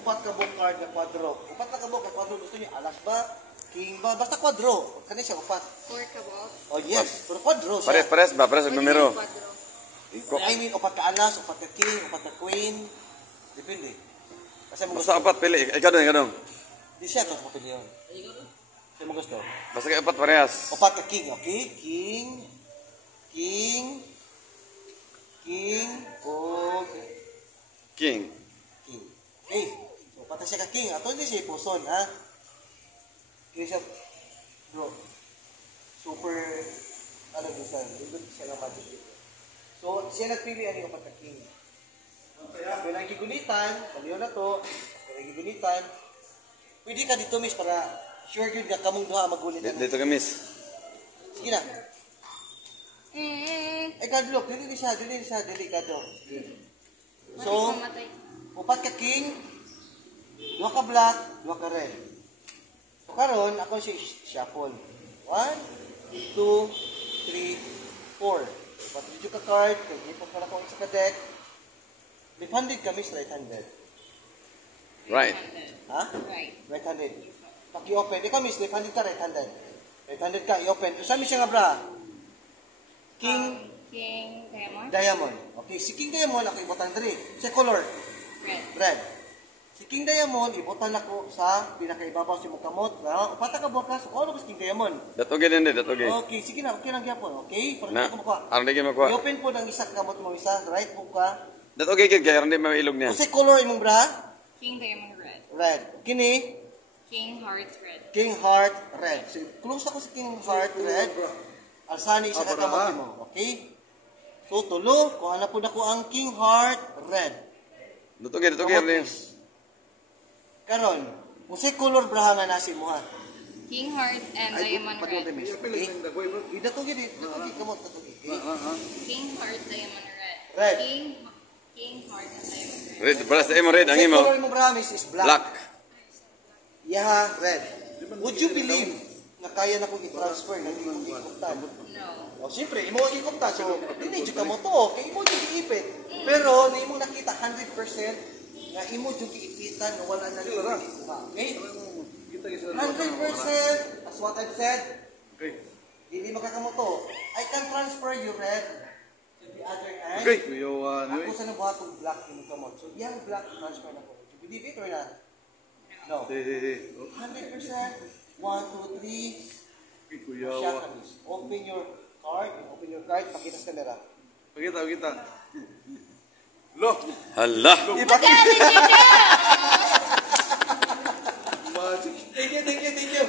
upat ka book card na quadro. Upat na ka book na quadro. Gusto niyo alas ba? King ba? Basta quadro. Kani siya upat. 4 ka book? Oh yes. Pero quadro siya. Pares ba? Pares ang numero. I mean, upat ka alas, upat ka king, upat ka queen. Depende. Kasi mo Basta apat pili. Ikaw dong. Di siya ito sa pili yun. Kasi mo gusto. Basta kayo apat parehas. Upat ka king, okay? King, o King. Okay. So, pata siya ka king. Ato hindi siya ipuson, ha? Kaya siya, bro, super, ano din siya, good siya ng magic. So, siya nagpili, ano yung pata king. Kaya nagigunitan, kaliyo na to, kaya nagigunitan, pwede ka dito, miss, para sure yun nga kamong duha magulit. Dito ka, miss. Sige na. Ay, God, look, dili siya, delikado. So, upat ka king, dua ka black, dua ka red. So, karon ako si shuffle. 1, 2, 3, 4. Pati ka card, kaya ipag pala ko sa deck. Left-handed kami sa right-handed. Right. Ha? Right-handed. Pag i-open, ikaw miss, left-handed ka, right-handed. Right-handed ka, i-open. So, saan siya nga bra? King Diamond. Okay, si King Diamond ako ibotan diri. Sa color? Red. Si King Diamond ibotan ako sa pinakaibabaw si mong kamot. Upata ka bukas, ano ko si King Diamond? Datoge din. Okay, sige na, okay lang gyapon. Okay, para na, ko makuha. aron di makuha. I-open po ng isa kamot mo isa, right book ka. Datoge gid kay aron di mailog niya. Kasi color imong bra? King Diamond Red. Red. Kini? King Heart Red. King Heart Red. So, close ako sa King Heart Red. Alsani isa ka kamot mo. Okay? So, tulo, kung ano po na ko ang King Heart Red. Datoge rin. Karon, kung si color braha nga nasi mo ha. King Heart and Diamond Red. Datoge kamot. King Heart Diamond Red. Red. King Heart and Diamond Red. Red, para sa imo red ang Si imo. color mo braha is black. Black. Yeah, red. Would you believe na kaya na kong i-transfer na hindi kong ikuptan? No. O, siyempre, imo ang ikuptan. So, hindi ka mo to. Kaya imo yung iipit. Pero, na imo nakita 100% na imo yung iipitan na wala na rin. Okay? 100% as what I've said. Okay. Hindi makakamoto. I can transfer you red to the other hand. Okay. Ako sa nabuhat ng black yung kamot. So, yung black transfer na ko. Do you believe it or not? No. 100%. 1, 2, 3. Open your card. Pakita sa camera. Pakita. Lo. Hala. Thank you.